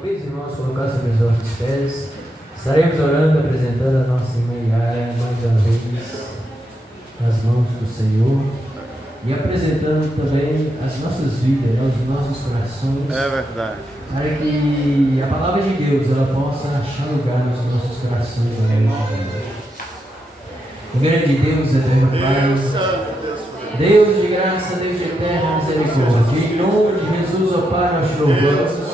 Convido os irmãos a colocar sobre os nossos pés. Estaremos orando, apresentando a nossa irmã Yara mais uma vez nas mãos do Senhor e apresentando também as nossas vidas, os nossos corações. É verdade. Para que a palavra de Deus ela possa achar lugar nos nossos corações O grande Deus, eterno Pai, Deus de graça, Deus de eterna misericórdia, em nome de Jesus, ó Pai, nós te louvamos.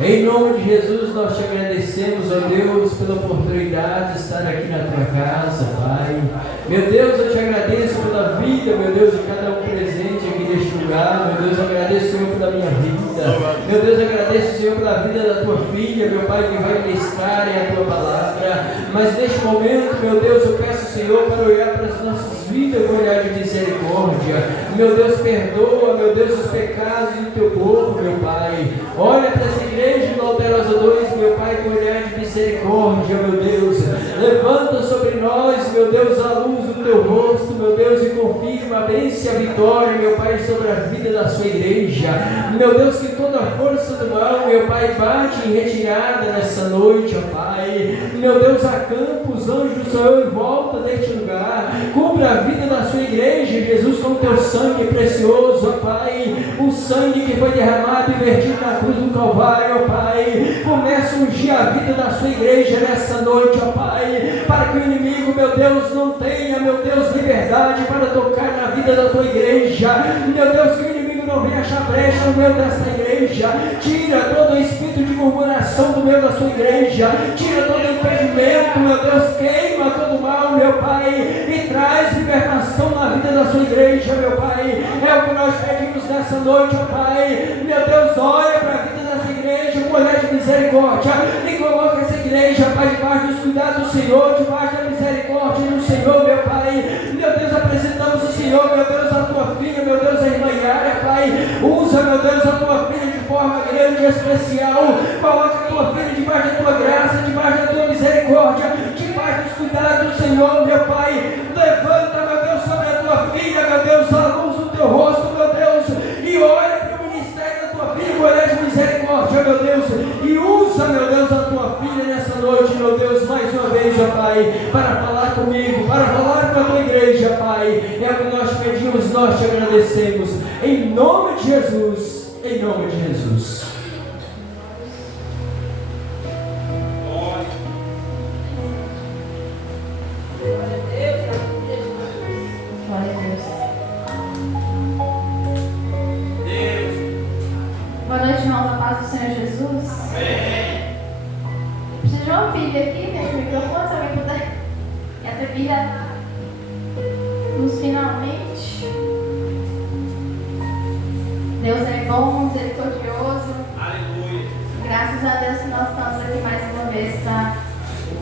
Em nome de Jesus, nós te agradecemos, ó Deus, pela oportunidade de estar aqui na tua casa, Pai. Meu Deus, eu te agradeço pela vida, meu Deus, de cada um presente aqui neste lugar. Meu Deus, eu agradeço, Senhor, pela minha vida. Meu Deus, eu agradeço, Senhor, pela vida da tua filha, meu Pai, que vai ministrar a tua palavra. Mas neste momento, meu Deus, eu peço, Senhor, para olhar para as nossas vidas com olhar de misericórdia. Meu Deus, perdoa, meu Deus, os pecados do teu povo, meu Pai. Olha para essa igreja do Alterosa 2, meu Pai, com olhar de misericórdia, meu Deus. Levanta sobre nós, meu Deus, a luz do teu rosto, meu Deus, e confirma a bênção e a vitória, meu Pai, sobre a vida da sua igreja. Meu Deus, que toda a força do mal, meu Pai, bate em retirada nessa noite, ó Pai. Meu Deus, acampa os anjos do Senhor em volta deste lugar. Cubra a vida da sua igreja, Jesus, com teu sangue precioso, ó Pai. O sangue que foi derramado e vertido na cruz do Calvário, ó Pai. Começa a ungir a vida da sua igreja nessa noite, ó Pai. Para que o inimigo, meu Deus, não tenha, meu Deus, liberdade para tocar na vida da tua igreja. Meu Deus, que o inimigo não venha achar brecha no meio desta igreja. Tira todo o espírito de murmuração do meio da sua igreja. Tira todo o impedimento, meu Deus, queima todo o mal, meu Pai, e traz libertação na vida da sua igreja, meu Pai. É o que nós pedimos nessa noite, ó Pai. Meu Deus, olha para a vida dessa igreja com olhar de misericórdia e coloca essa igreja, Pai, debaixo dos cuidados do Senhor, debaixo da misericórdia do Senhor, meu Pai. Meu Deus, apresentamos o Senhor, meu Deus, a tua filha, meu Deus, a irmã Yara, Pai. Usa, meu Deus, a tua filha de forma grande e especial. Coloca a tua filha debaixo da tua graça, debaixo da tua misericórdia, debaixo dos cuidados do Senhor, meu Pai. Levanta, meu Deus, sobre a tua filha, meu Deus, a luz do teu rosto, meu Deus, e olha para o ministério da tua filha com olhar de misericórdia, meu Deus, e usa, meu Deus, a tua filha nessa noite, meu Deus, mais uma vez, ó Pai, para falar comigo, para falar com a tua igreja, Pai. É o que nós pedimos, nós te agradecemos, em nome de Jesus, em nome de Jesus. Boa noite, irmãos, a paz do Senhor Jesus. Amém. Preciso de uma Bíblia aqui, nesse microfone, se alguém puder. Essa Bíblia nos finalmente. Deus é bom, misericordioso. Aleluia. Graças a Deus que nós estamos aqui mais uma vez para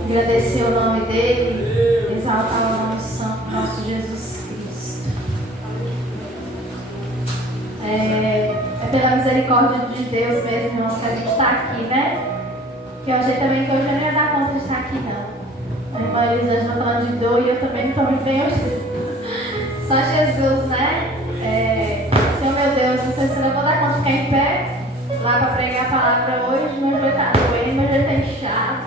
agradecer o nome dEle, exaltar o nome santo nosso Jesus Cristo. É pela misericórdia de Deus mesmo, irmãos, que a gente está aqui, né? Porque eu achei também que hoje eu não ia dar conta de estar aqui, não. A irmã Elisa já falando de dor e eu também não estou muito bem hoje. Só Jesus, né? Senhor, meu Deus, não sei se eu vou dar conta de ficar em pé lá para pregar a palavra hoje, meu joelho está doendo, meu joelho está inchado.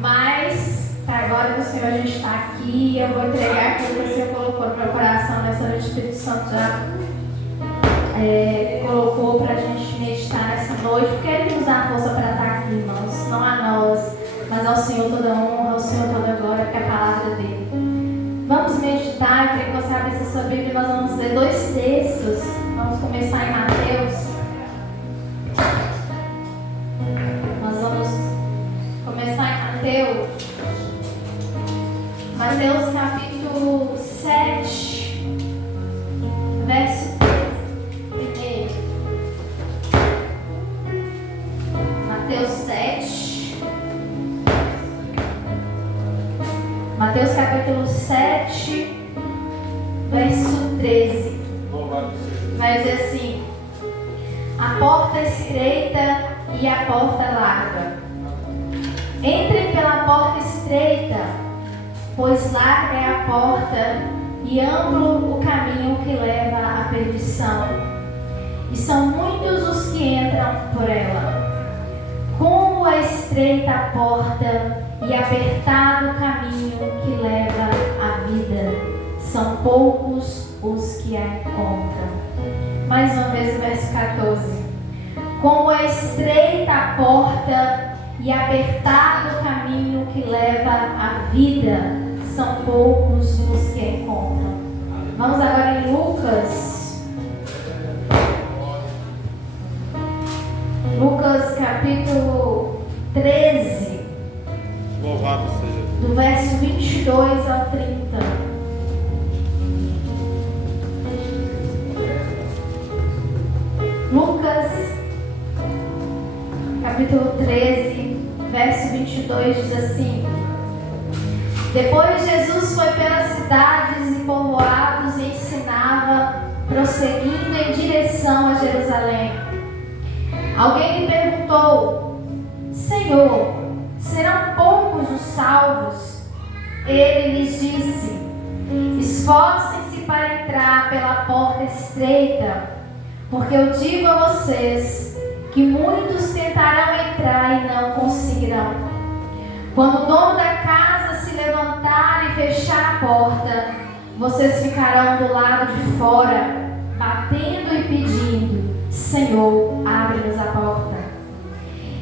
Mas, para a glória do Senhor, a gente está aqui e eu vou entregar aquilo que o Senhor colocou no meu coração nessa noite. O Espírito Santo já colocou para a gente meditar nessa noite, porque Ele nos dá a força para estar aqui, irmãos. Não a nós, mas ao Senhor toda honra, ao Senhor toda glória, que é a palavra dEle. Vamos meditar, eu queria que você abrisse a sua Bíblia e nós vamos ler dois textos. Vamos começar em Mateus. Nós vamos começar em Mateus capítulo 7, verso 13. Mateus 7. Mateus capítulo 7, verso 13. Vai dizer assim: a porta estreita e a porta larga. Entrem pela porta estreita, pois larga é a porta e amplo o caminho que leva à perdição, e são muitos os que entram por ela. Como Como é estreita a porta e apertado o caminho que leva à vida, são poucos os que a encontram. Mais uma vez o verso 14. Como é estreita a porta e apertado o caminho que leva à vida, são poucos os que a encontram. Vamos agora em Lucas. Lucas capítulo 13. Louvado seja. Do verso 22 ao 30. Lucas, capítulo 13, verso 22 diz assim: Depois Jesus foi pelas cidades e povoados e ensinava, prosseguindo em direção a Jerusalém. Alguém lhe perguntou: Senhor, serão poucos os salvos? Ele lhes disse: Esforcem-se para entrar pela porta estreita, porque eu digo a vocês que muitos tentarão entrar e não conseguirão. Quando o dono da casa se levantar e fechar a porta, vocês ficarão do lado de fora, batendo e pedindo: Senhor, abre-nos a porta.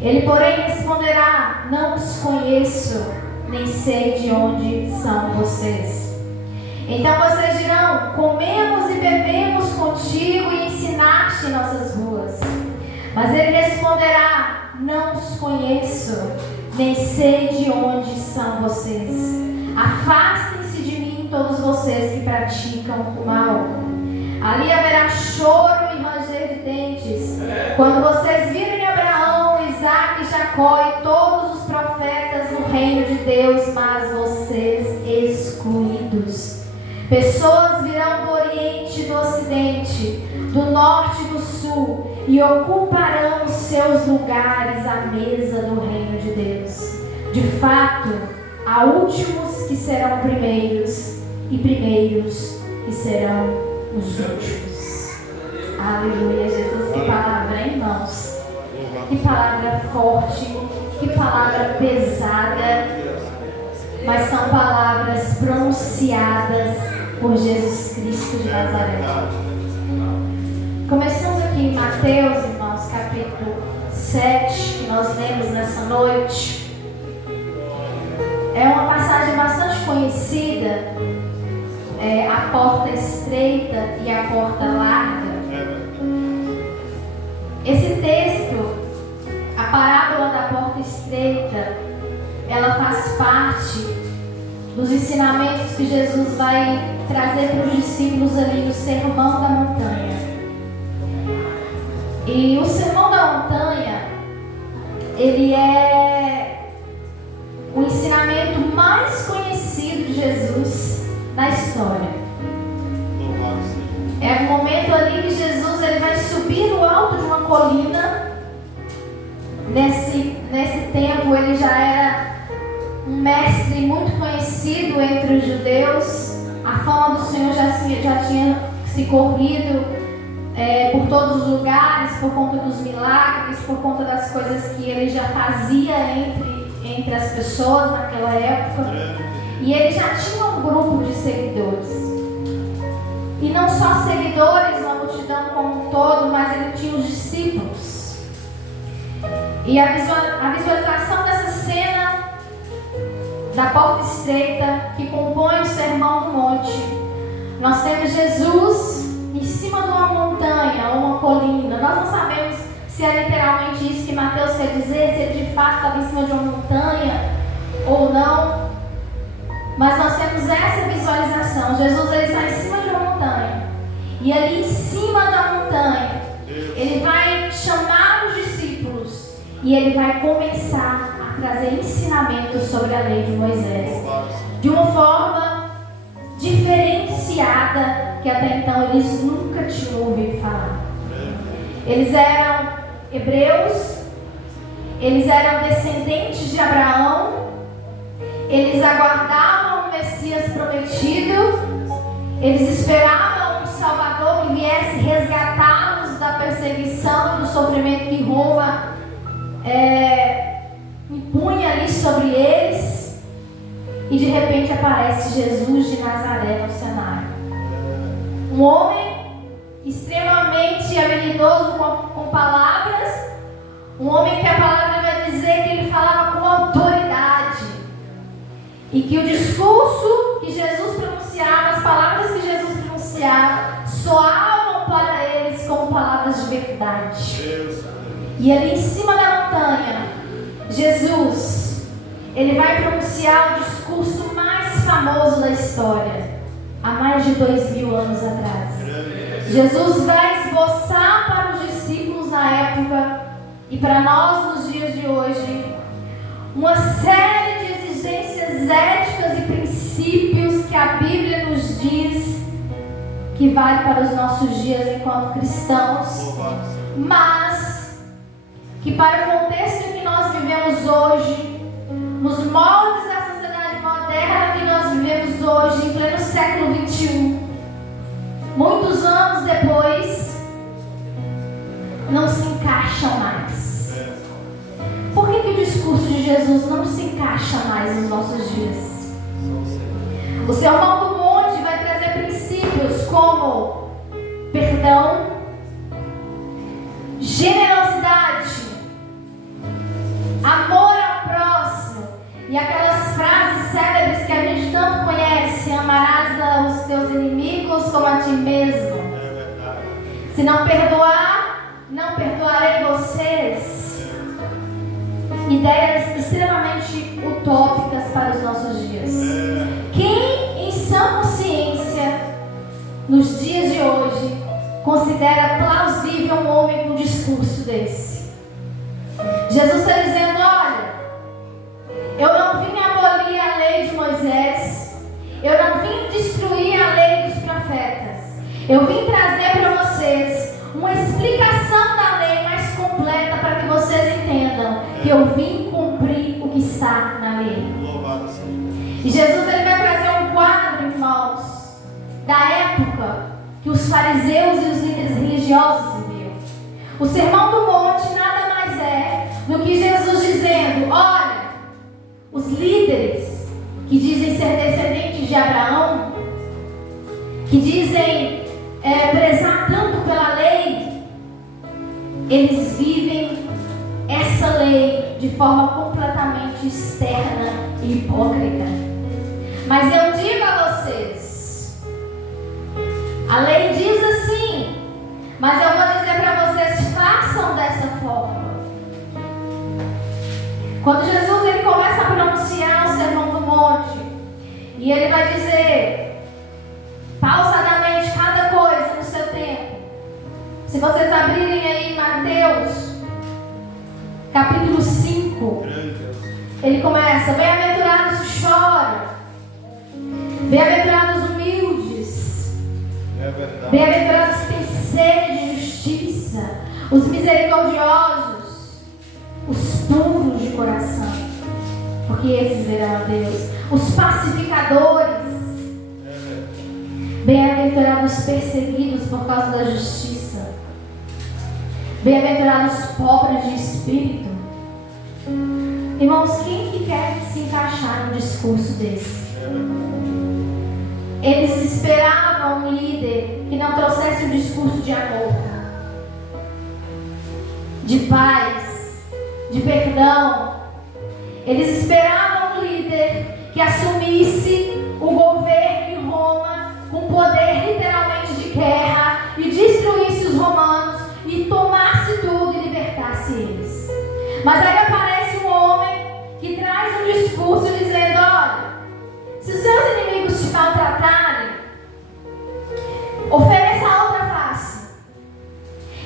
Ele, porém, responderá: Não os conheço, nem sei de onde são vocês. Então vocês dirão: Comemos e bebemos contigo e ensinaste em nossas ruas. Mas ele responderá: Não os conheço, nem sei de onde são vocês. Afastem-se de mim, todos vocês que praticam o mal. Ali haverá choro e ranger de dentes, quando vocês virem Abraão, Isaque, Jacó e todos os profetas no reino de Deus, mas vocês excluídos. Pessoas virão do Oriente e do Ocidente, do Norte e do Sul, e ocuparão os seus lugares à mesa do reino de Deus. De fato, há últimos que serão primeiros, e primeiros que serão os últimos. Aleluia, Jesus, que palavra, hein, irmãos? Que palavra forte, que palavra pesada, mas são palavras pronunciadas por Jesus Cristo de Nazaré. Começamos aqui em Mateus, irmãos, capítulo 7, que nós lemos nessa noite. É uma passagem bastante conhecida, a porta estreita e a porta larga. Esse texto, a parábola da porta estreita, ela faz parte dos ensinamentos que Jesus vai trazer para os discípulos ali no Sermão da Montanha. E o Sermão da Montanha, ele é o ensinamento mais conhecido de Jesus na história. É o momento ali que Jesus ele vai subir no alto de uma colina. Nesse tempo ele já era um mestre muito conhecido entre os judeus. A fama do Senhor já tinha se corrido por todos os lugares, por conta dos milagres, por conta das coisas que ele já fazia entre as pessoas naquela época. E ele já tinha um grupo de seguidores. E não só seguidores, uma multidão como um todo, mas ele tinha os discípulos. E a visualização dessa cena da porta estreita que compõe o Sermão do Monte, nós temos Jesus em cima de uma montanha ou uma colina. Nós não sabemos se é literalmente isso que Mateus quer dizer, se ele de fato estava em cima de uma montanha ou não. Mas nós temos essa visualização. Jesus ele está em cima de uma montanha. E ali em cima da montanha, ele vai chamar os discípulos e ele vai começar a trazer ensinamentos sobre a lei de Moisés. De uma forma diferenciada que até então eles nunca tinham ouvido falar. Eles eram hebreus, eles eram descendentes de Abraão, eles aguardavam o Messias prometido, eles esperavam um Salvador que viesse resgatá-los da perseguição e do sofrimento que Roma impunha ali sobre eles, e de repente aparece Jesus de Nazaré no cenário. Um homem extremamente habilidoso com palavras, um homem que a palavra vai dizer que ele falava com autoridade, e que o discurso que Jesus pronunciava, as palavras que Jesus pronunciava, soavam para eles como palavras de verdade. E ali em cima da montanha, Jesus, ele vai pronunciar o discurso mais famoso da história, há mais de 2000 anos atrás. Jesus vai esboçar para os discípulos na época e para nós nos dias de hoje uma série de exigências éticas e princípios que a Bíblia nos diz que vale para os nossos dias enquanto cristãos, mas que para o contexto em que nós vivemos hoje, nos moldes da sociedade moderna que nós vivemos hoje, em pleno século XXI, muitos anos depois, não se encaixam mais. Por que o discurso de Jesus não se encaixa mais nos nossos dias? O Sermão do Monte vai trazer princípios como perdão, generosidade, amor ao próximo e aquelas frases célebres que a gente tanto conhece: amarás os teus inimigos como a ti mesmo. Se não perdoar, não perdoarei vocês. Ideias extremamente utópicas para os nossos dias. Quem, em sã consciência, nos dias de hoje, considera plausível um homem com um discurso desse? Jesus está dizendo: olha, eu não vim abolir a lei de Moisés, eu não vim destruir a lei dos profetas, eu vim trazer para vocês uma explicação da lei mais completa para que vocês entendam que eu vim cumprir o que está na lei. E Jesus, ele vai trazer um quadro, irmãos, da época que os fariseus e os líderes religiosos viviam. O Sermão do Monte nada mais é do que Jesus dizendo: olha, os líderes que dizem ser descendentes de Abraão, que dizem prezar tanto pela lei, eles vivem essa lei de forma completamente externa e hipócrita. Mas eu digo a vocês, a lei diz assim, mas eu vou dizer para vocês: façam dessa forma. Quando Jesus, ele começa a pronunciar o Sermão do Monte, e ele vai dizer pausadamente cada coisa no seu tempo. Se vocês abrirem aí Mateus capítulo 5, ele começa: bem-aventurados que choram, bem-aventurados humildes, bem-aventurados que têm sede de justiça, os misericordiosos, os puros de coração, porque esses verão a Deus, os pacificadores, bem-aventurados perseguidos por causa da justiça, bem-aventurados pobres de espírito. Irmãos, quem que quer se encaixar num discurso desse? Eles esperavam um líder que não trouxesse um discurso de amor, de paz, de perdão. Eles esperavam um líder que assumisse o governo em Roma com poder literalmente de guerra e destruísse os romanos e tomasse tudo e libertasse eles. Mas aí aparece um homem que traz um discurso dizendo: olha, se os seus inimigos te maltratarem, ofereça a outra face.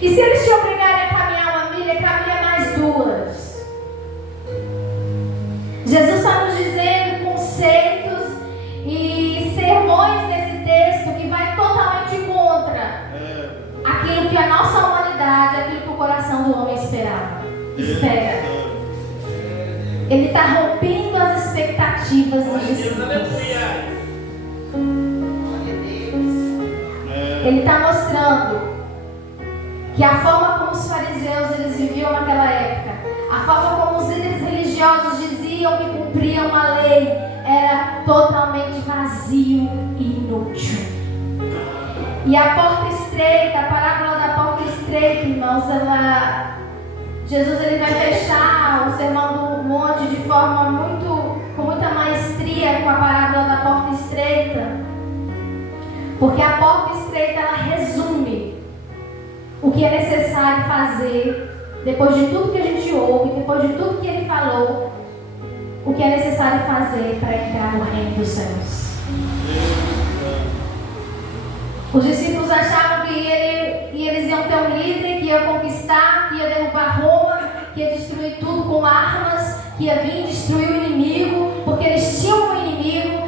E se eles te obrigarem a caminhar uma milha, caminha mais 2. Jesus está nos dizendo conceitos e sermões nesse texto que vai totalmente contra aquilo que a nossa humanidade, aquilo que o coração do homem espera. Ele está rompendo as expectativas dos discípulos. Ele está mostrando que a forma como os fariseus eles viviam naquela época, a forma como os líderes religiosos de diziam que cumpriam a lei era totalmente vazio e inútil. E a porta estreita, a parábola da porta estreita, irmãos, Jesus ele vai fechar o Sermão do Monte de forma com muita maestria com a parábola da porta estreita. Porque a porta estreita ela resume o que é necessário fazer depois de tudo que a gente ouve, depois de tudo que ele falou, o que é necessário fazer para entrar no reino dos céus. Os discípulos achavam que eles iam ter um líder que ia conquistar, que ia derrubar Roma, que ia destruir tudo com armas, que ia vir destruir o inimigo, porque eles tinham um inimigo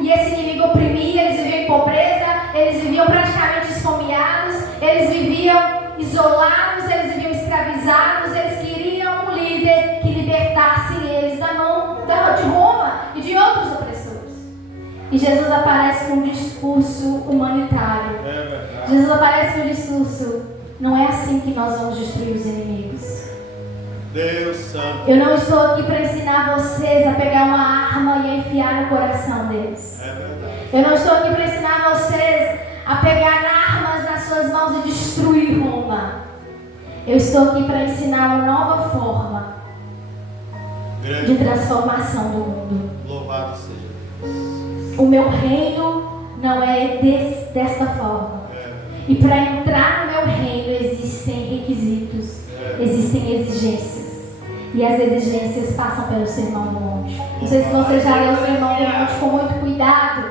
e esse inimigo oprimia, eles viviam em pobreza, eles viviam praticamente esfomeados, eles viviam isolados, eles viviam escravizados, eles queriam um líder que libertasse eles da mão de Roma e de outros opressores. E Jesus aparece com um discurso humanitário. Jesus aparece com um discurso: não é assim que nós vamos destruir os inimigos. Deus Santo. Eu não estou aqui para ensinar vocês a pegar uma arma e a enfiar no coração deles. Eu não estou aqui para ensinar vocês a pegar armas nas suas mãos e destruir Roma. Eu estou aqui para ensinar uma nova forma de transformação do mundo. Louvado seja Deus. O meu reino não é desta forma. E para entrar no meu reino existem requisitos, existem exigências. E as exigências passam pelo Sermão do Monte. Não sei se você já leu o Sermão do Monte com muito cuidado,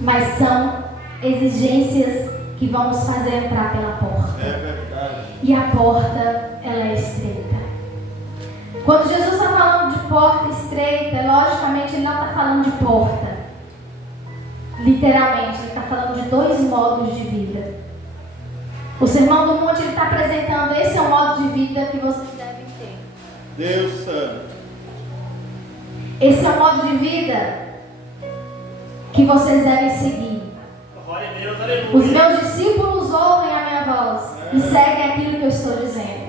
mas são exigências que vão nos fazer entrar pela porta. E a porta, ela é estreita. Quando Jesus está falando de porta estreita, logicamente ele não está falando de porta. Literalmente, ele está falando de dois modos de vida. O Sermão do Monte ele está apresentando: esse é o modo de vida que vocês devem ter. Deus Santo. Esse é o modo de vida que vocês devem seguir. Os meus discípulos ouvem a minha voz e seguem aquilo que eu estou dizendo.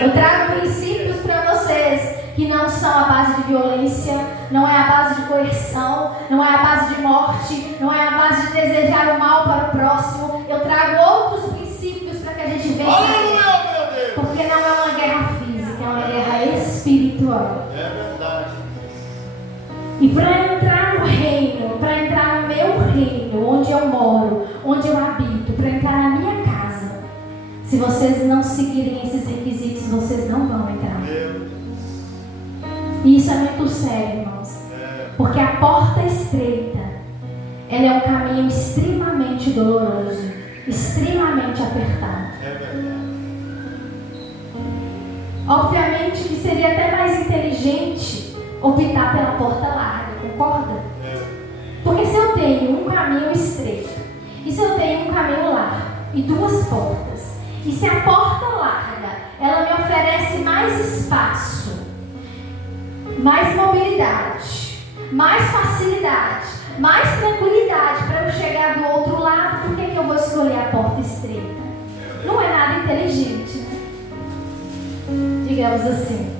Eu trago princípios para vocês que não são a base de violência, não é a base de coerção, não é a base de morte, não é a base de desejar o mal para o próximo. Eu trago outros princípios para que a gente vença. Porque não é uma guerra física, é uma guerra espiritual. É verdade. E para entrar no reino, para entrar no meu reino, onde eu moro, onde eu habito, para entrar na minha casa, se vocês não seguirem esses requisitos, vocês não vão entrar. E isso é muito sério, irmãos. Porque a porta estreita, ela é um caminho extremamente doloroso, extremamente apertado. Obviamente que seria até mais inteligente optar pela porta larga, concorda? Porque se eu tenho um caminho estreito, e se eu tenho um caminho largo e duas portas, e se a porta larga, ela me oferece mais espaço, mais mobilidade, mais facilidade, mais tranquilidade para eu chegar do outro lado, por que eu vou escolher a porta estreita? Não é nada inteligente, né? Digamos assim.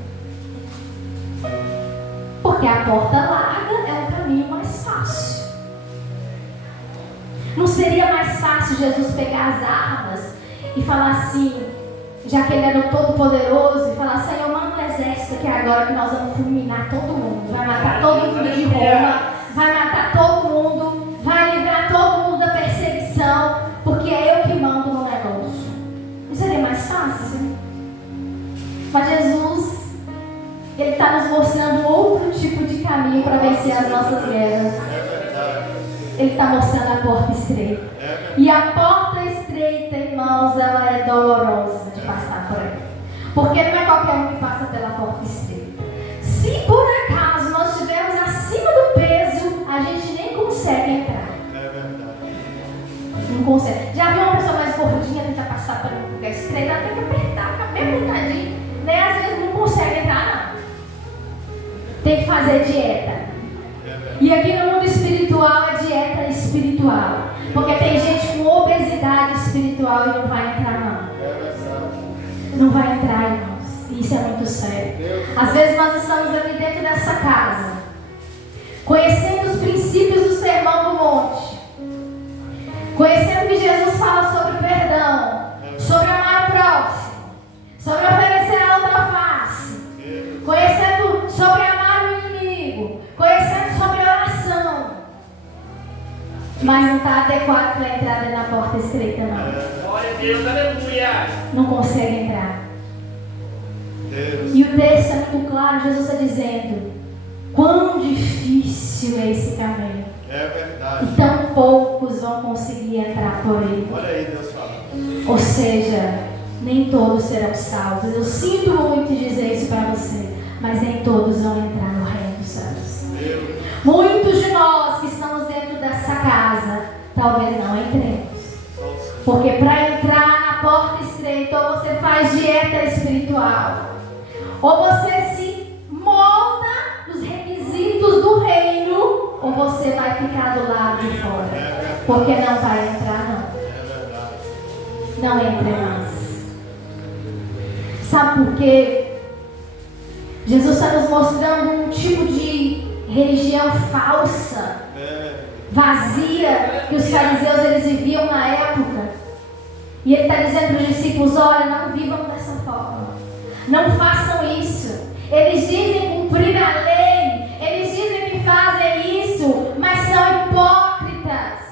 Porque a porta larga é um caminho mais fácil. Não seria mais fácil Jesus pegar as armas e falar assim, já que ele era o Todo-Poderoso, e falar: Senhor, manda um exército aqui agora que nós vamos fulminar todo mundo, vai matar todo mundo de Roma, vai matar todo mundo, vai livrar todo mundo da perseguição, porque é eu que mando no negócio. Não seria mais fácil? Mas Jesus, ele está nos mostrando outro tipo de caminho para vencer as nossas guerras. Ele está mostrando a porta estreita. E a porta estreita, irmãos, ela é dolorosa de passar por ela. Porque não é qualquer um que passa pela porta estreita. Se por acaso nós estivermos acima do peso, a gente nem consegue entrar. Não consegue. Já viu uma pessoa mais gordinha tentar passar pelo lugar estreito? Ela tem que apertar, ficar bem apertadinho. Nem às vezes não consegue entrar, não. Tem que fazer dieta. E aqui no mundo espiritual é dieta espiritual. Porque tem gente com obesidade espiritual e não vai entrar, não. Não vai entrar, irmãos. E Isso é muito sério. Às vezes nós estamos aqui dentro dessa casa, conhecendo os princípios do Sermão do Monte, conhecendo que Jesus fala sobre perdão, sobre amar o próximo, sobre oferecer a outra face, conhecendo sobre amar o inimigo, conhecendo sobre oração, mas não está adequado para entrar dentro da porta estreita, não. Glória a Deus, aleluia. Não consegue entrar. Deus. E o texto é muito claro, Jesus está dizendo: quão difícil é esse caminho. É verdade. E tão poucos vão conseguir entrar por ele. Olha aí, Deus fala. Ou seja, nem todos serão salvos. Eu sinto muito dizer isso para você, mas nem todos vão entrar no reino dos céus. Deus. Muitos de nós que estamos dentro dessa casa, talvez não entremos. Porque para entrar na porta estreita, ou você faz dieta espiritual, ou você se molda nos requisitos do reino, ou você vai ficar do lado de fora. Porque não vai entrar, não. Não entre mais. Sabe por quê? Jesus está nos mostrando um tipo de religião falsa, vazia, que os fariseus eles viviam na época. E ele está dizendo para os discípulos: olha, não vivam dessa forma, não façam isso. Eles dizem cumprir a lei, eles dizem que fazem isso, mas são hipócritas.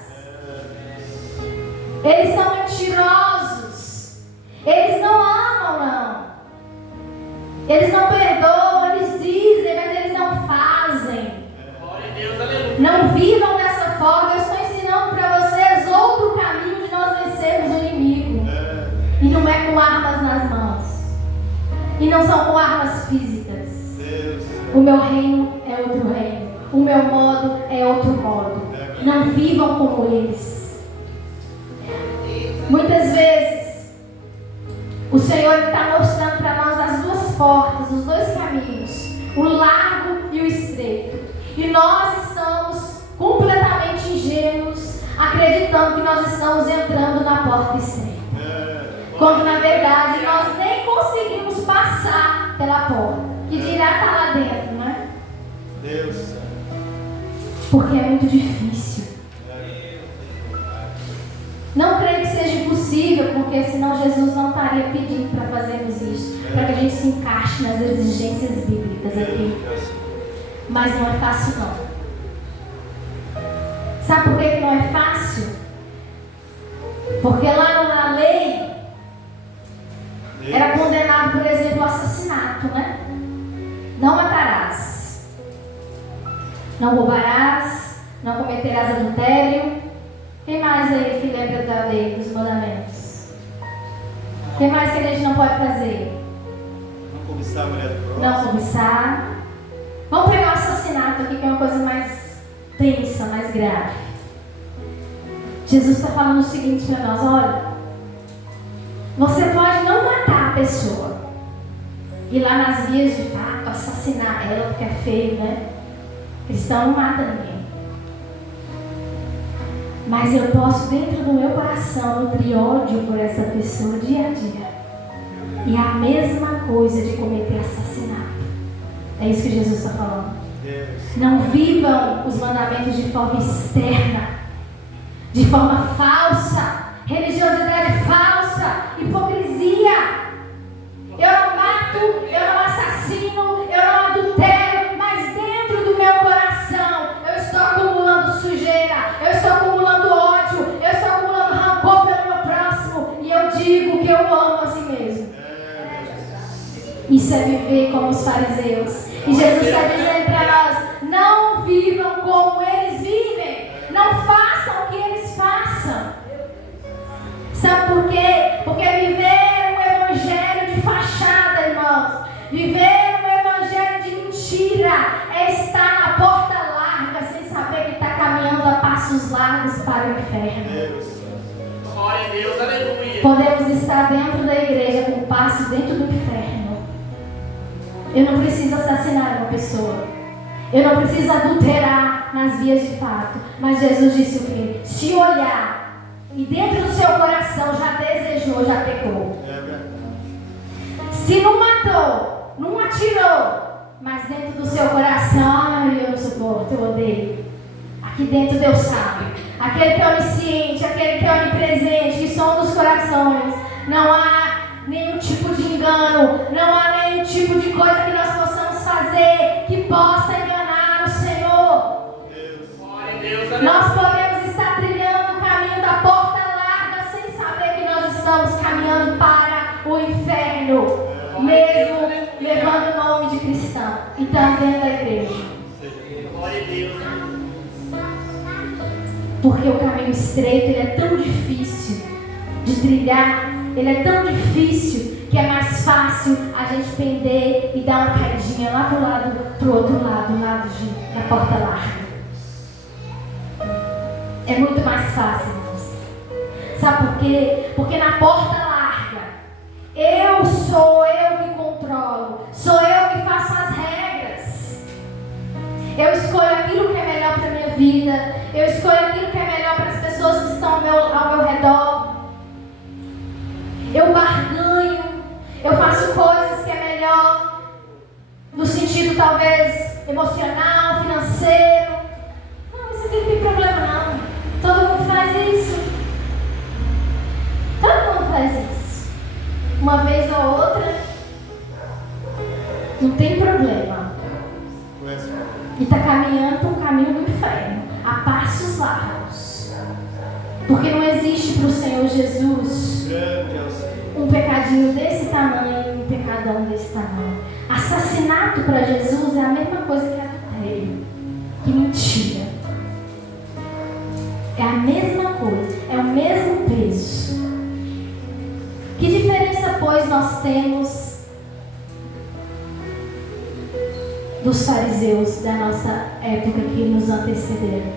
Eles são mentirosos. Eles não amam, não. Eles não perdoam, eles dizem, mas eles não fazem. Não vivam dessa forma. Eu estou ensinando para vocês outro caminho de nós vencermos o inimigo. E não é com armas nas mãos. E não são com armas físicas. O meu reino é outro reino. O meu modo é outro modo. Não vivam como eles. Muitas vezes o Senhor está mostrando para nós as duas portas, os dois caminhos, o largo e o estreito. E nós estamos completamente ingênuos, acreditando que nós estamos entrando na porta estreita. Quando na verdade nós nem conseguimos passar pela porta. Que dirá estar lá dentro, não é? Deus. Porque é muito difícil. Não creio que seja impossível, porque senão Jesus não estaria pedindo para fazermos isso, para que a gente se encaixe nas exigências bíblicas aqui. Mas não é fácil, não. Sabe por que não é fácil? Porque lá na lei era condenado, por exemplo, o assassinato, né? Não matarás, não roubarás, não cometerás adultério. Quem mais aí que lembra da lei, dos mandamentos? Quem mais que a gente não pode fazer? Não cobiçar a mulher do próximo. Não cobiçar. Vamos pegar o assassinato aqui, que é uma coisa mais tensa, mais grave. Jesus está falando o seguinte para nós: olha, você pode não matar a pessoa, ir lá nas vias de fato, assassinar ela, porque é feio, né? Cristão não mata ninguém. Mas eu posso, dentro do meu coração, nutrir ódio por essa pessoa dia a dia. E é a mesma coisa de cometer assassinato. É isso que Jesus está falando. Não vivam os mandamentos de forma externa, de forma falsa, religiosidade falsa, hipocrisia. Eu não mato, eu não assassino, eu não adultero, mas dentro do meu coração eu estou acumulando sujeira, eu estou acumulando ódio, eu estou acumulando rancor pelo meu próximo, e eu digo que eu amo a si mesmo. Isso é viver como os fariseus. E Jesus está dizendo para nós: não vivam como eles vivem, não façam o que eles façam. Sabe por quê? Porque viver um evangelho de fachada, irmãos, viver um evangelho de mentira, é estar na porta larga sem saber que está caminhando a passos largos para o inferno. Glória a Deus, aleluia. Podemos estar dentro da igreja com passos dentro do inferno. Eu não preciso assassinar uma pessoa, eu não preciso adulterar nas vias de fato, mas Jesus disse o quê? Se olhar e dentro do seu coração já desejou, já pecou. Se não matou matou, não atirou, mas dentro do seu coração, ai, eu não suporto, eu odeio. Aqui dentro Deus sabe. Aquele que é onisciente, aquele que é onipresente, que sonda os corações. Não há nenhum tipo de engano, não há nenhum tipo de coisa que nós possamos fazer que possa enganar o Senhor. Deus. Nós podemos estar trilhando o caminho da porta larga sem saber que nós estamos caminhando para o inferno, mesmo levando o nome de cristão e estamos dentro da igreja. Glória a Deus. Porque o caminho estreito ele é tão difícil de trilhar, ele é tão difícil que é mais fácil a gente pender e dar uma caidinha lá pro outro lado, do lado da porta larga. É muito mais fácil, irmãos. Sabe por quê? Porque na porta larga, sou eu que controlo, sou eu que faço as regras. Eu escolho aquilo que é melhor para a minha vida, eu escolho aquilo que é melhor para as pessoas que estão ao meu redor. Eu barganho, eu faço coisas que é melhor, no sentido talvez emocional, financeiro. Não, isso aqui não tem problema não. Todo mundo faz isso. Todo mundo faz isso. Uma vez ou outra, não tem problema. E está caminhando para o caminho do inferno, a passos largos. Porque não existe para o Senhor Jesus um pecadinho desse tamanho e um pecadão desse tamanho. Assassinato para Jesus é a mesma coisa que adultério, que mentira. É a mesma coisa, é o mesmo peso. Que diferença, pois, nós temos dos fariseus da nossa época que nos antecederam?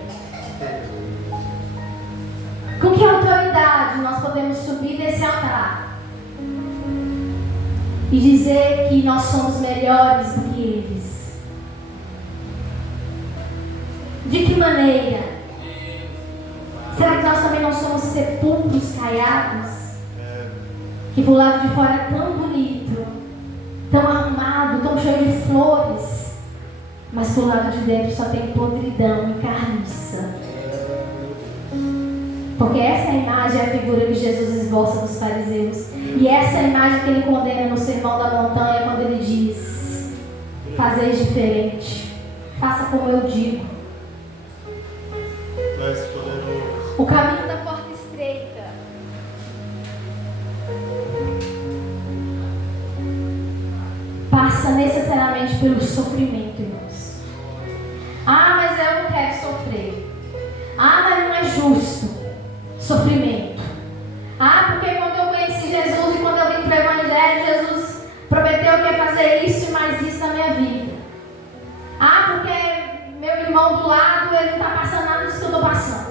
Com que autoridade nós podemos subir desse altar e dizer que nós somos melhores do que eles? De que maneira? Será que nós também não somos sepulcros caiados? Que pro lado de fora é tão bonito, tão arrumado, tão cheio de flores, mas pro lado de dentro só tem podridão e carniça. Porque essa imagem é a figura que Jesus esboça dos fariseus. E essa é a imagem que ele condena no Sermão da Montanha, quando ele diz: fazeis diferente, faça como eu digo. O caminho da porta estreita passa necessariamente pelo sofrimento, irmãos. Ah, mas eu não quero sofrer. Ah, mas não é justo. Sofrimento. Ah, porque quando eu conheci Jesus e quando eu vim para o Evangelho, Jesus prometeu que ia fazer isso e mais isso na minha vida. Ah, porque meu irmão do lado, ele não está passando nada disso que eu estou passando.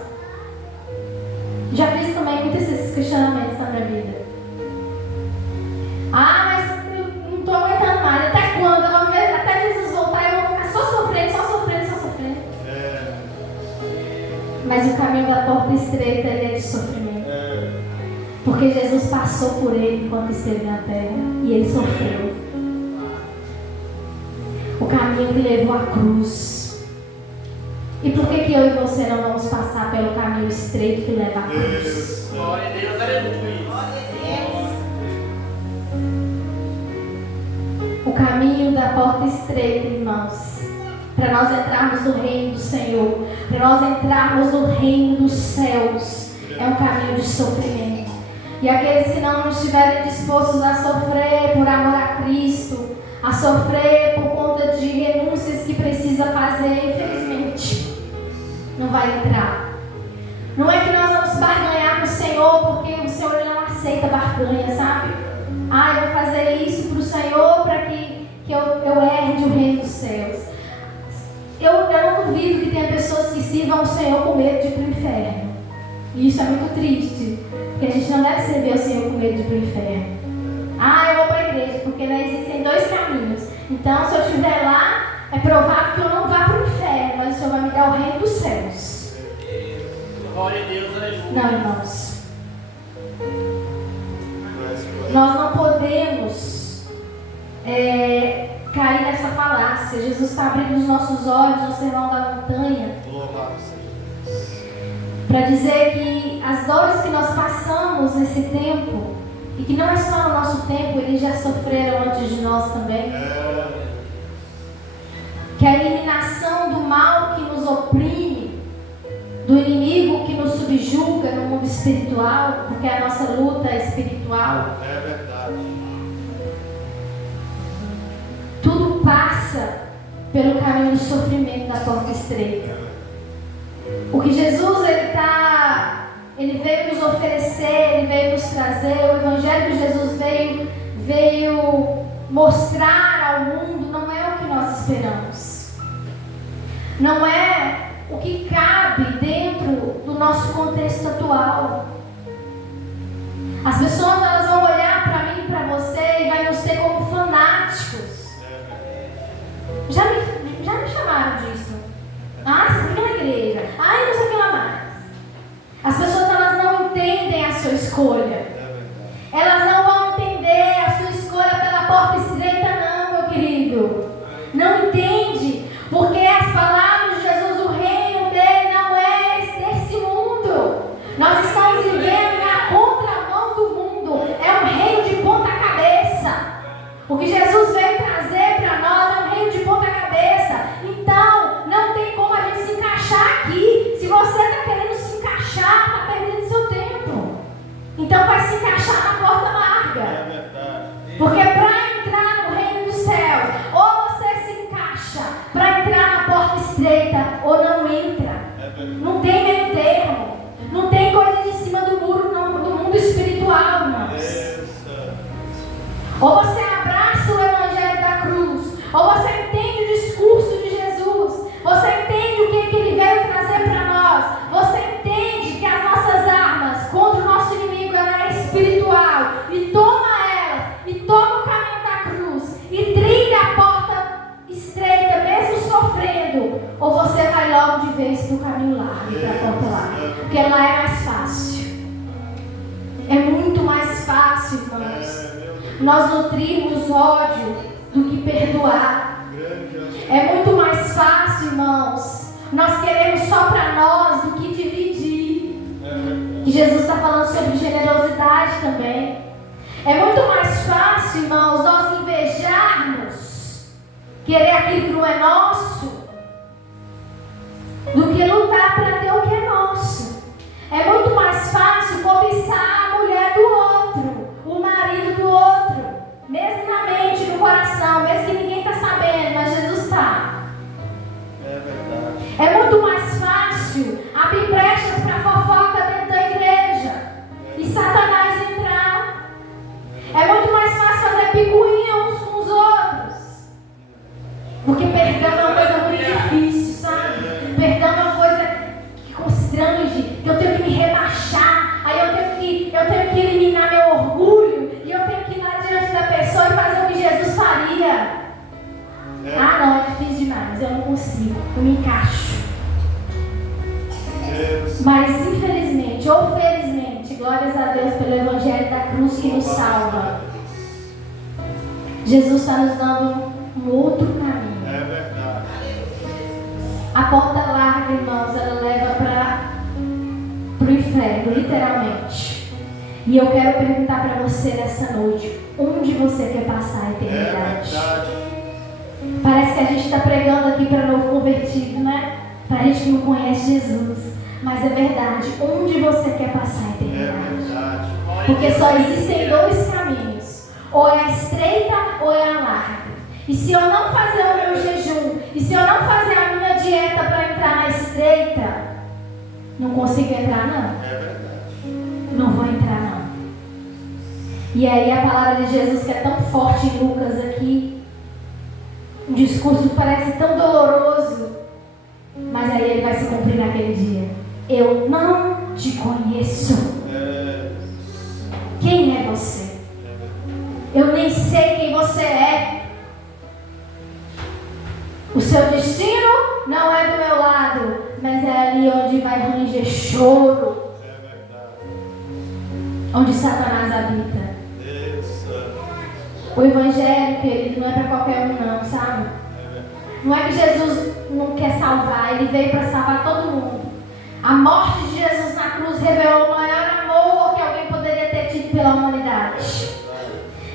Já fiz também muitos esses questionamentos na minha vida. Ah, mas eu não estou aguentando mais. Até quando? Até Jesus voltar, eu vou ficar só sofrendo, só sofrendo, só sofrendo. Mas o caminho da porta estreita ele é de sofrimento. Porque Jesus passou por ele enquanto esteve na terra e ele sofreu. O caminho que levou à cruz. E por que eu e você não vamos passar pelo caminho estreito que leva à cruz? Glória a Deus, aleluia. O caminho da porta estreita, irmãos, para nós entrarmos no reino do Senhor, para nós entrarmos no reino dos céus, é um caminho de sofrimento. E aqueles que não estiverem dispostos a sofrer por amor a Cristo, a sofrer por conta de renúncias que precisa fazer, infelizmente, não vai entrar. Não é que nós vamos barganhar com o Senhor, porque o Senhor não aceita barganha, sabe? Ah, eu vou fazer isso para o Senhor para que eu herde o reino dos céus. Eu não duvido que tenha pessoas que sirvam o Senhor com medo de ir para o inferno. E isso é muito triste, porque a gente não deve servir ao Senhor com medo de ir para o inferno. Ah, eu vou para a igreja, porque existem dois caminhos. Então, se eu estiver lá, é provável que eu não vá para o inferno, mas o Senhor vai me dar o reino dos céus. Glória a Deus, aleluia. Não, irmãos. Nós não podemos cair nessa falácia. Jesus está abrindo os nossos olhos no Sermão da Montanha para dizer que as dores que nós passamos nesse tempo, e que não é só no nosso tempo, eles já sofreram antes de nós também, que a eliminação do mal que nos oprime, do inimigo que nos subjuga no mundo espiritual, porque a nossa luta é espiritual. É verdade. Tudo passa pelo caminho do sofrimento da porta estreita. O que Jesus ele veio nos oferecer, ele veio nos trazer, o Evangelho que Jesus veio mostrar ao mundo, não é o que nós esperamos. Não é o que cabe dentro do nosso contexto atual. As pessoas elas vão olhar para mim e para você e vai nos ter como fanáticos. Já me chamaram disso. Você fica na igreja. Não sei o que lá mais. As pessoas elas não entendem a sua escolha. Elas não vão entender a sua escolha pela porta estreita, não, meu querido. Não entende, porque as palavras de Jesus, o reino dele não é desse mundo. Nós estamos vivendo na contramão do mundo. É um reino de ponta cabeça. O que Jesus veio trazer para nós é um reino de ponta cabeça. Então, não tem como a gente se encaixar aqui. Se você está querendo se encaixar, está perdendo seu tempo. Então, vai se encaixar na porta larga. Porque para entrar no reino dos céus, ou você se encaixa para entrar na porta estreita, ou não entra. Não tem meio termo. Não tem coisa de cima do muro, não, do mundo espiritual, irmãos. Ou você abraça o Evangelho da cruz, ou você entende o discurso de Jesus, você entende o que ele veio trazer para nós, você entende que as nossas armas contra o nosso inimigo ela é espiritual, e toma elas, e toma o caminho da cruz, e trilha a porta estreita, mesmo sofrendo, ou você vai logo de vez para o caminho largo, para a porta larga, porque lá é mais fácil. É muito mais fácil, irmãos, nós nutrimos ódio do que perdoar. É muito mais fácil, irmãos, nós queremos só para nós do que dividir. E Jesus está falando sobre generosidade também. É muito mais fácil, irmãos, nós invejarmos, querer aquilo que não é nosso, do que lutar para ter o que é nosso. É muito mais fácil cobiçar a mulher do outro, o marido do outro, mesmo na mente, no coração, mesmo que ninguém está sabendo, mas Jesus está. É verdade. É muito mais fácil abrir brechas para fofoca dentro da igreja e Satanás entrar. É muito mais fácil fazer picuinha uns com os outros, porque perdão é uma coisa muito difícil, sabe? Perdão é uma coisa que constrange, que eu tenho que me rebaixar, aí eu tenho que eliminar meu orgulho, e eu tenho que ir lá diante da pessoa e fazer o que Jesus faria. Não, é difícil demais, eu não consigo, eu me encaixo. Mas infelizmente, ou felizmente, glórias a Deus pelo Evangelho da cruz que nos salva, Jesus está nos dando um outro caminho. É verdade. A porta larga, irmãos, ela leva para o inferno, literalmente. E eu quero perguntar para você nessa noite, onde você quer passar a eternidade? É verdade. Parece que a gente está pregando aqui para novo convertido, né? Para a gente que não conhece Jesus. Mas é verdade, onde você quer passar a eternidade? É verdade. Porque só existem dois caminhos, ou é a estreita ou é a larga. E se eu não fazer o meu jejum, e se eu não fazer a minha dieta para entrar na estreita, não consigo entrar não. É verdade. Não vou entrar não. E aí a palavra de Jesus, que é tão forte em Lucas aqui, um discurso que parece tão doloroso, mas aí ele vai se cumprir naquele dia. Eu não te conheço. Quem é você? Eu nem sei quem você é. O seu destino não é do meu lado, mas é ali onde vai ranger choro, onde Satanás habita. O Evangelho, querido, não é para qualquer um não, sabe? Não é que Jesus não quer salvar, Ele veio para salvar todo mundo. A morte de Jesus na cruz revelou o maior amor que alguém poderia ter tido pela humanidade.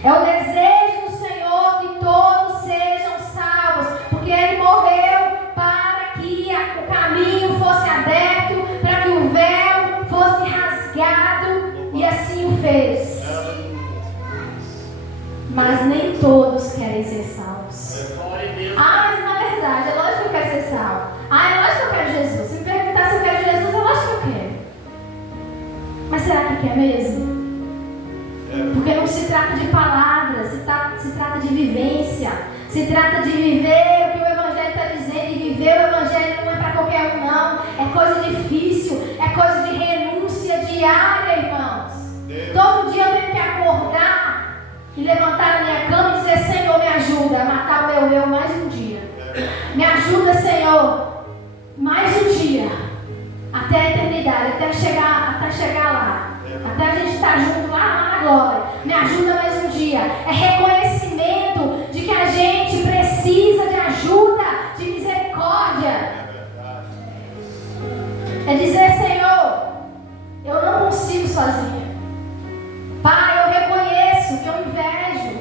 É o desejo do Senhor que todos sejam salvos, porque Ele morreu para que o caminho fosse aberto, para que o véu fosse rasgado, e assim o fez. Mas nem todos querem ser salvos. Ah, mas na verdade, é lógico que eu quero ser salvo. Ah, é lógico que eu quero Jesus. Se me perguntar se eu quero Jesus, é lógico que eu quero. Mas será que quer mesmo? Porque não se trata de palavras, se trata de vivência. Se trata de viver o que o Evangelho está dizendo. E viver o Evangelho não é para qualquer um, não. É coisa difícil, é coisa de renúncia diária, irmãos. Todo dia eu tenho que acordar e levantar a minha cama e dizer: Senhor, me ajuda a matar o meu eu mais um dia. Me ajuda, Senhor, mais um dia. Até a eternidade, até chegar lá. Até a gente estar junto lá na glória. Me ajuda mais um dia. É reconhecimento de que a gente precisa de ajuda, de misericórdia. É dizer: Senhor, eu não consigo sozinha. Pai, eu reconheço que eu invejo,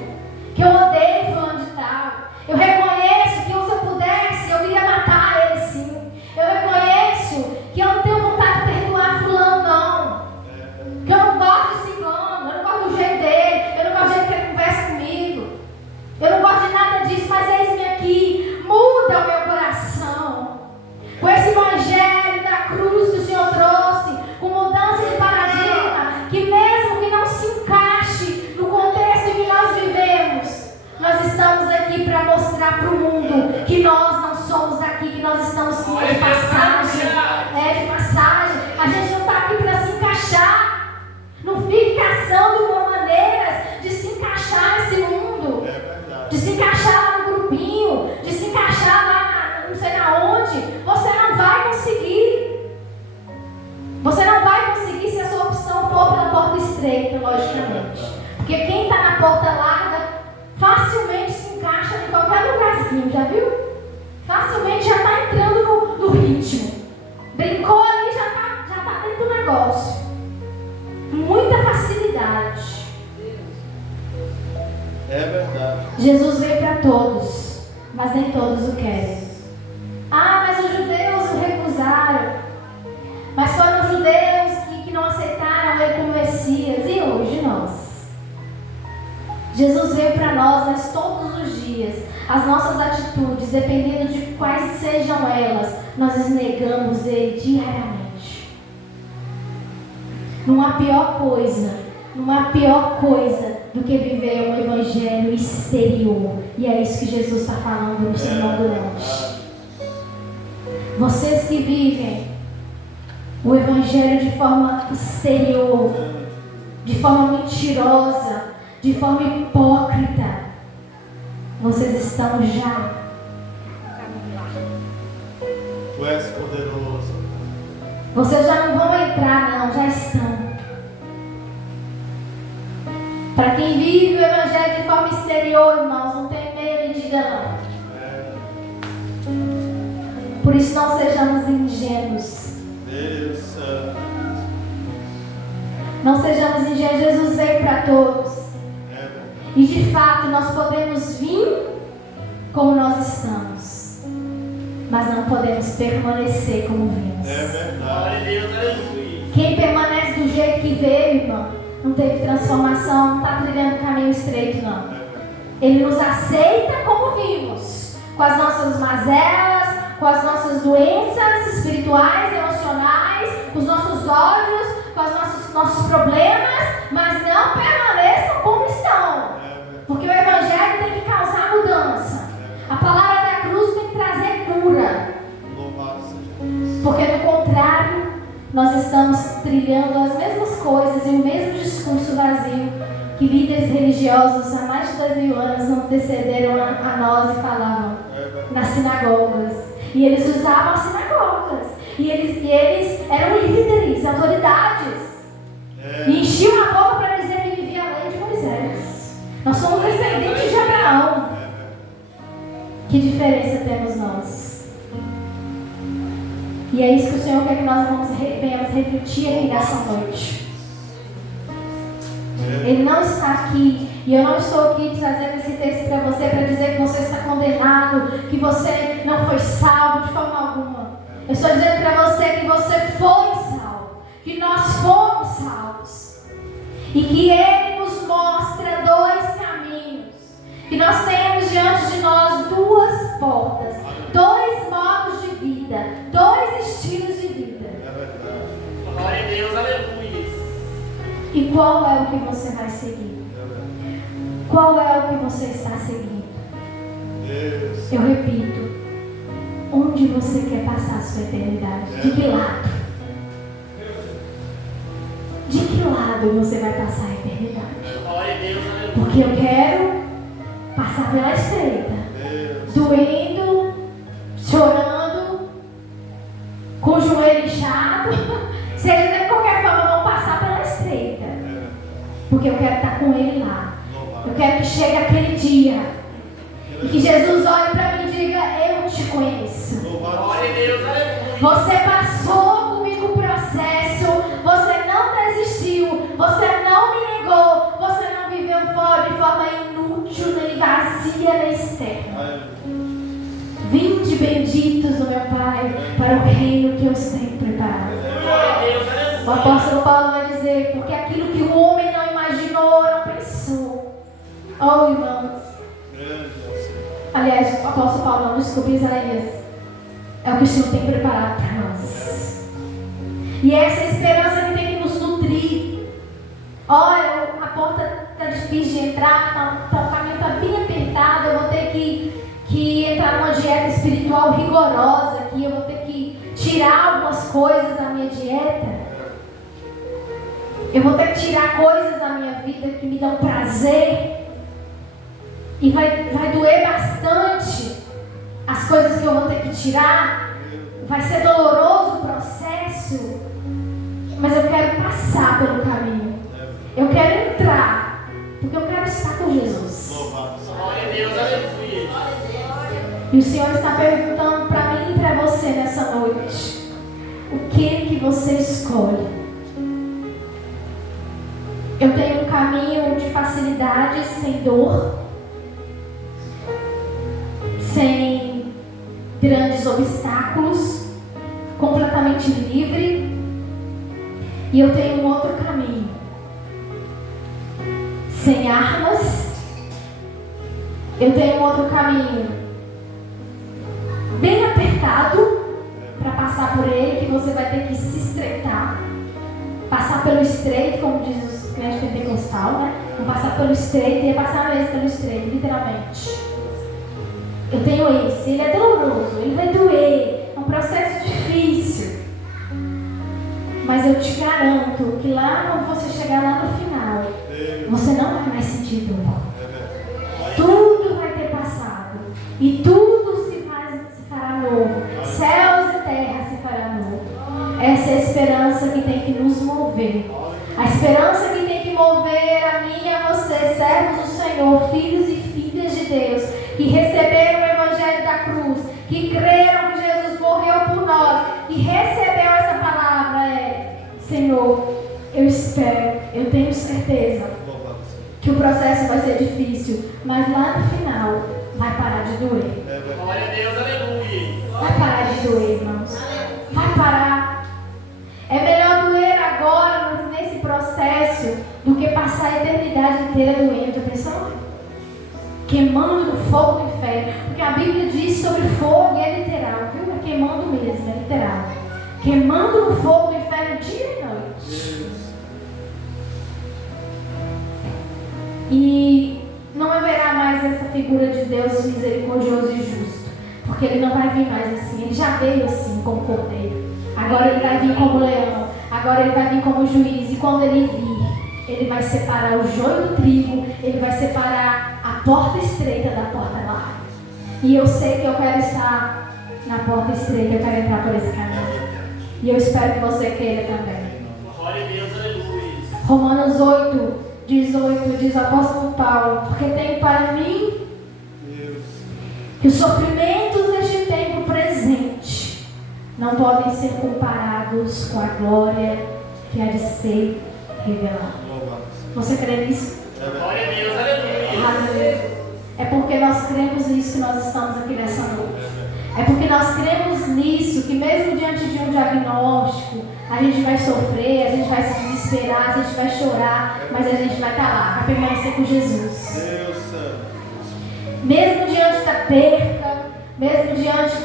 que eu odeio fulano de tal. Eu reconheço que se eu pudesse, eu iria matar ele sim. Eu reconheço que eu não tenho vontade de perdoar fulano, não. Que eu não gosto de ciclano, eu não gosto do jeito dele, eu não gosto do jeito que ele conversa comigo. Eu não gosto de nada disso, mas eis-me aqui. Muda o meu coração. Com esse evangelho da cruz que o Senhor trouxe, com mudança de paradigma, que mesmo que não se encaixe no contexto em que nós vivemos, nós estamos aqui para mostrar para o mundo que nós não somos daqui, que nós estamos de passagem. De passagem. A gente não está aqui para se encaixar. Não fique caçando maneiras de se encaixar nesse mundo, de se encaixar lá no grupinho, de se encaixar lá não sei aonde. Você não vai conseguir. Você não vai conseguir se a sua opção for pela porta estreita, logicamente. Porque quem está na porta larga facilmente se encaixa em qualquer lugarzinho, já viu? Facilmente já está entrando no ritmo. Brincou ali, já está dentro do negócio. Muita facilidade. É verdade. Jesus veio para todos, mas nem todos o querem. Ah, mas os judeus o recusaram. Mas foram os judeus que não aceitaram ele como Messias. E hoje nós? Jesus veio para nós, mas todos os dias, as nossas atitudes, dependendo de quais sejam elas, nós negamos ele diariamente. Não há pior coisa do que viver um evangelho exterior. E é isso que Jesus está falando no Sermão do Monte. Vocês que vivem o evangelho de forma exterior, de forma mentirosa, de forma hipócrita, vocês estão já. Tu és poderoso. Vocês já não vão entrar, não, já estão. Para quem vive o evangelho de forma exterior, irmãos, não tem medo e diga não. Por isso não sejamos ingênuos. Deus Santo. Não sejamos ingênuos. Jesus veio para todos. E de fato nós podemos vir como nós estamos, mas não podemos permanecer como vimos. É verdade. Deus, aleluia. Quem permanece do jeito que veio, irmão, não teve transformação, não está trilhando o caminho estreito, não. Ele nos aceita como vimos, com as nossas mazelas, com as nossas doenças espirituais, emocionais, com os nossos ódios, com os nossos problemas, mas não permaneçam como estão. Porque o evangelho tem que causar mudança. A palavra da cruz tem que trazer cura. Louvado seja Deus. Porque do contrário, nós estamos trilhando as mesmas coisas e o mesmo discurso vazio que líderes religiosos há mais de 2000 anos antecederam a nós e falavam nas sinagogas. E eles usavam as sinagogas. E eles eram líderes, autoridades. E enchiam a boca para dizer que vivia a lei de Moisés. Nós somos descendentes de Abraão. Que diferença temos nós? E é isso que o Senhor quer que nós venhamos refletir aqui nessa noite. Ele não está aqui, e eu não estou aqui trazendo esse texto para você para dizer que você está condenado, que você não foi salvo de forma alguma. Eu estou dizendo para você que você foi salvo, que nós fomos salvos, e que Ele nos mostra dois caminhos, que nós temos diante de nós duas portas, dois modos de vida, dois estilos de vida. Glória a Deus, aleluia. E qual é o que você vai seguir? Qual é o que você está seguindo? Eu repito, onde você quer passar a sua eternidade? De que lado? De que lado você vai passar a eternidade? Glória a Deus, aleluia. Porque eu quero passar pela estreita, doendo, chorando, com o joelho inchado, seja de qualquer forma, vamos passar pela estreita, porque eu quero estar com Ele lá. Eu quero que chegue aquele dia e que Jesus olhe para mim e diga: eu te conheço. Glória a Deus, aleluia. Você passou comigo o processo, você não desistiu, você não me negou, você não viveu fora de forma inútil, nem vazia, nem externa. Vinde benditos do meu Pai para o reino que eu tenho preparado. Glória a Deus, aleluia. O apóstolo Paulo vai dizer: porque aquilo que o homem não imaginou, não pensou. Oh, irmãos. Aliás, o apóstolo Paulo, não, desculpa, Isaías. É o que o Senhor tem preparado para nós. E é essa esperança que tem que nos nutrir. Olha, a porta está difícil de entrar, o caminho está bem apertado, eu vou ter que entrar numa dieta espiritual rigorosa aqui, eu vou ter que tirar algumas coisas da minha dieta. Eu vou ter que tirar coisas da minha vida que me dão prazer. E vai doer bastante as coisas que eu vou ter que tirar. Vai ser doloroso o processo. Mas eu quero passar pelo caminho. Eu quero entrar. Porque eu quero estar com Jesus. Glória a Deus, aleluia. E o Senhor está perguntando para mim e para você nessa noite: o que você escolhe? Eu tenho um caminho de facilidade, sem dor, sem grandes obstáculos, completamente livre. E eu tenho um outro caminho, sem armas. Eu tenho um outro caminho, bem apertado, para passar por ele, que você vai ter que se estreitar, passar pelo estreito, como diz os crentes pentecostal, né? Vou passar pelo estreito e passar mesmo pelo estreito, literalmente. Eu tenho esse, ele é doloroso, ele vai doer, é um processo difícil. Mas eu te garanto que lá, quando você chegar lá no final, você não vai mais sentir dor. Tudo vai ter passado. E tudo se fará novo. Céus e terra se fará novo. Essa é a esperança que tem que nos mover. A esperança que tem que mover a mim e a você, servos do Senhor, filhos e filhas de Deus, que receberam o Evangelho da cruz, que creram que Jesus morreu por nós, e recebeu essa palavra, Senhor, eu espero, eu tenho certeza que o processo vai ser difícil, mas lá no final vai parar de doer. Glória a Deus, aleluia. Vai parar de doer, irmãos. Vai parar. É melhor doer agora, nesse processo, do que passar a eternidade inteira doendo. Já pensou? Queimando no fogo do inferno. Porque a Bíblia diz sobre fogo e é literal, viu? É queimando mesmo, é literal. Queimando no fogo do inferno dia e noite. E não haverá mais essa figura de Deus misericordioso e justo. Porque ele não vai vir mais assim. Ele já veio assim como cordeiro. Agora ele vai vir como leão. Agora ele vai vir como juiz. E quando ele vir, ele vai separar o joio do trigo. Ele vai separar a porta estreita da porta larga. E eu sei que eu quero estar na porta estreita. Eu quero entrar por esse caminho. E eu espero que você queira também. Glória a Deus, aleluia. Romanos 8, 18, diz o apóstolo Paulo: porque tenho para mim que os sofrimentos deste tempo presente não podem ser comparados com a glória que há de ser revelada. Você crê nisso? Glória a Deus, aleluia. Aleluia. É porque nós cremos nisso que nós estamos aqui nessa noite. É porque nós cremos nisso que mesmo diante de um diagnóstico, a gente vai sofrer, a gente vai se desesperar, a gente vai chorar, mas a gente vai estar lá, para permanecer com Jesus. Mesmo diante da perca, mesmo diante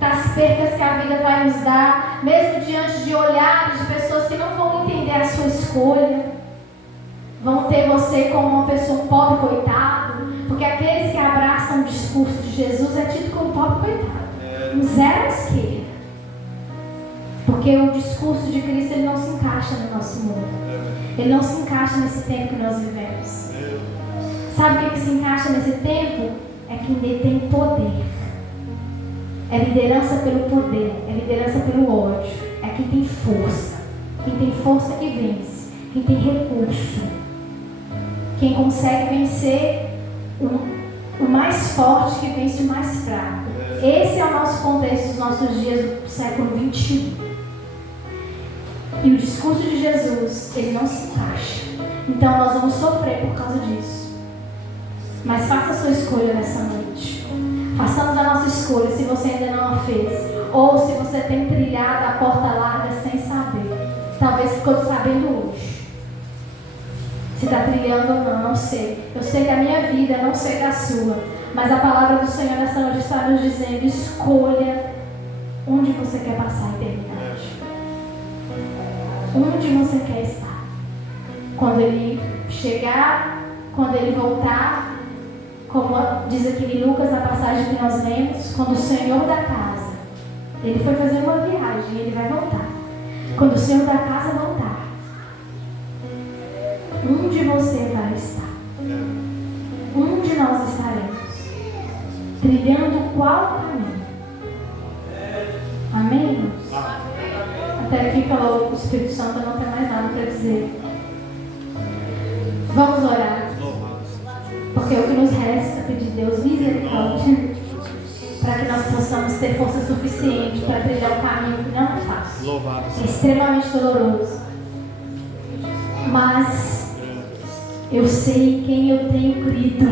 das percas que a vida vai nos dar, mesmo diante de olhares de pessoas que não vão entender a sua escolha, vão ter você como uma pessoa pobre, coitado, porque aqueles que abraçam o discurso de Jesus é tido como pobre, coitado, um zero à esquerda, porque o discurso de Cristo ele não se encaixa no nosso mundo, ele não se encaixa nesse tempo que nós vivemos. Sabe o que se encaixa nesse tempo? É que nele tem poder. É liderança pelo poder, é liderança pelo ódio, é quem tem força. Quem tem força que vence, quem tem recurso, quem consegue vencer o mais forte que vence o mais fraco. Esse é o nosso contexto dos nossos dias do século 21. E o discurso de Jesus, ele não se encaixa. Então nós vamos sofrer por causa disso. Mas faça a sua escolha nessa noite. Façamos a nossa escolha se você ainda não a fez. Ou se você tem trilhado a porta larga sem saber. Talvez ficou sabendo hoje. Se está trilhando ou não, não sei. Eu sei que a minha vida, não sei da sua. Mas a palavra do Senhor nessa noite está nos dizendo: escolha onde você quer passar a eternidade. Onde você quer estar. Quando Ele chegar, quando Ele voltar, como diz aqui em Lucas, na passagem que nós lemos, quando o Senhor da casa, Ele foi fazer uma viagem, Ele vai voltar. Quando o Senhor da casa voltar, onde você vai estar? Onde nós estaremos? Trilhando qual caminho? Amém, irmãos? Até aqui falou o Espírito Santo, não tem mais nada para dizer. Vamos orar. Porque o que nos resta é pedir Deus misericórdia para que nós possamos ter força suficiente para trilhar um caminho que não é fácil. É extremamente doloroso. Mas eu sei em quem eu tenho crido.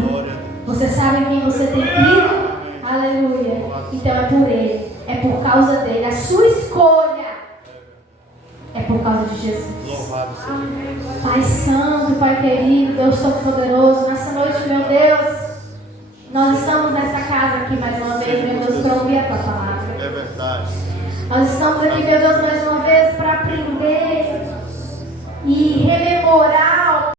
Você sabe em quem você tem crido? Aleluia. Então é por Ele. É por causa dele. A sua escolha é por causa de Jesus. Pai Santo, Pai querido, Deus Todo-Poderoso, nessa noite, meu Deus, nós estamos nessa casa aqui mais uma vez, meu Deus, para ouvir a Tua palavra. É verdade. Nós estamos aqui, meu Deus, mais uma vez para aprender e rememorar